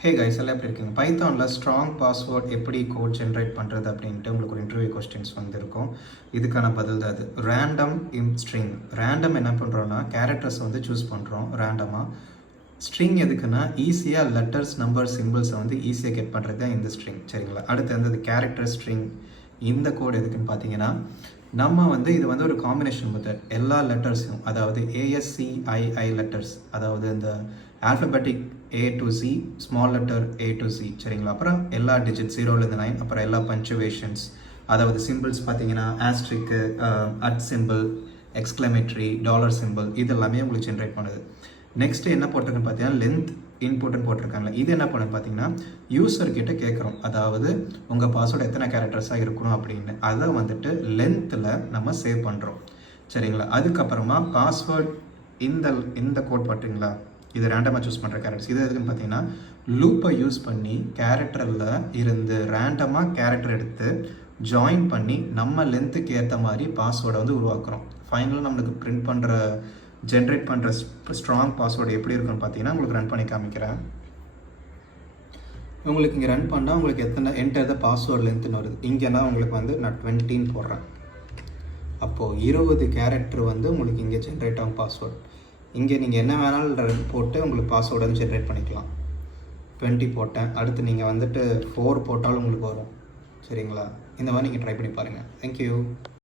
Hey guys எல்லாம் எப்படி இருக்கீங்க? பைத்தானில் ஸ்ட்ராங் பாஸ்வேர்ட் எப்படி கோட் ஜென்ரேட் பண்ணுறது அப்படின்ட்டு உங்களுக்கு ஒரு இன்டர்வியூ கொஸ்டின்ஸ் வந்திருக்கும். இதுக்கான பதில் தான் அது. Random string. ரேண்டம் என்ன பண்ணுறோன்னா கேரக்டர்ஸ் வந்து சூஸ் பண்ணுறோம் ரேண்டமாக. ஸ்ட்ரிங் எதுக்குன்னா ஈஸியாக லெட்டர்ஸ் நம்பர் சிம்பிள்ஸை வந்து ஈஸியாக கெட் பண்ணுறது தான் இந்த ஸ்ட்ரிங். சரிங்களா? அடுத்து வந்து கேரக்டர் ஸ்ட்ரிங். இந்த கோட் எதுக்குன்னு பார்த்தீங்கன்னா நம்ம வந்து இது வந்து ஒரு காம்பினேஷன் மெத்தட். எல்லா லெட்டர்ஸையும், அதாவது ASCII லெட்டர்ஸ், அதாவது இந்த alphabetic A to Z, small letter A to Z. சரிங்களா? அப்புறம் எல்லா டிஜிட் 0லேருந்து 9, அப்புறம் எல்லா பஞ்சுவேஷன்ஸ், அதாவது சிம்பிள்ஸ் பார்த்தீங்கன்னா asterisk, at symbol, exclamatory, dollar symbol, இது எல்லாமே உங்களுக்கு ஜென்ரேட் பண்ணுது. நெக்ஸ்ட்டு என்ன போட்டிருக்குன்னு பார்த்தீங்கன்னா லென்த் இன்புட்னு போட்டிருக்காங்களே, இது என்ன பண்ணுன்னு பார்த்தீங்கன்னா யூசர்கிட்ட கேட்குறோம். அதாவது உங்கள் பாஸ்வேர்டு எத்தனை கேரக்டர்ஸாக இருக்கணும் அப்படின்னு. அதை வந்துட்டு லென்த்தில் நம்ம சேவ் பண்ணுறோம். சரிங்களா? அதுக்கப்புறமா பாஸ்வேர்ட் இந்த கோட் பார்த்தீங்களா, இது ரேண்டமாக சூஸ் பண்ணுற கேரக்டர்ஸ். இது எதுக்குன்னு பார்த்தீங்கன்னா லூப்பை யூஸ் பண்ணி கேரக்டரில் இருந்து ரேண்டமாக கேரக்டர் எடுத்து ஜாயின் பண்ணி நம்ம லென்த்துக்கு ஏற்ற மாதிரி பாஸ்வேர்டை வந்து உருவாக்குறோம். ஃபைனலாக நம்மளுக்கு ஜென்ரேட் பண்ணுற ஸ்ட்ராங் பாஸ்வேர்டு எப்படி இருக்குன்னு பார்த்தீங்கன்னா உங்களுக்கு ரன் பண்ணி காமிக்கிறேன். உங்களுக்கு இங்கே ரன் பண்ணால் உங்களுக்கு எத்தனை என்டர் த பாஸ்வேர்டு லென்த்துன்னு வருது. இங்கேனா உங்களுக்கு வந்து நான் 20 போடுறேன். அப்போது 20 கேரக்டர் வந்து உங்களுக்கு இங்கே ஜென்ரேட் ஆகும் பாஸ்வேர்டு. இங்கே நீங்கள் என்ன வேணாலும் போட்டு உங்களுக்கு பாஸ்வேர்டு வந்து ஜென்ரேட் பண்ணிக்கலாம். 20 போட்டேன். அடுத்து நீங்கள் வந்துட்டு 4 போட்டாலும் உங்களுக்கு வரும். சரிங்களா? இந்த மாதிரி நீங்கள் ட்ரை பண்ணி பாருங்கள். தேங்க்யூ.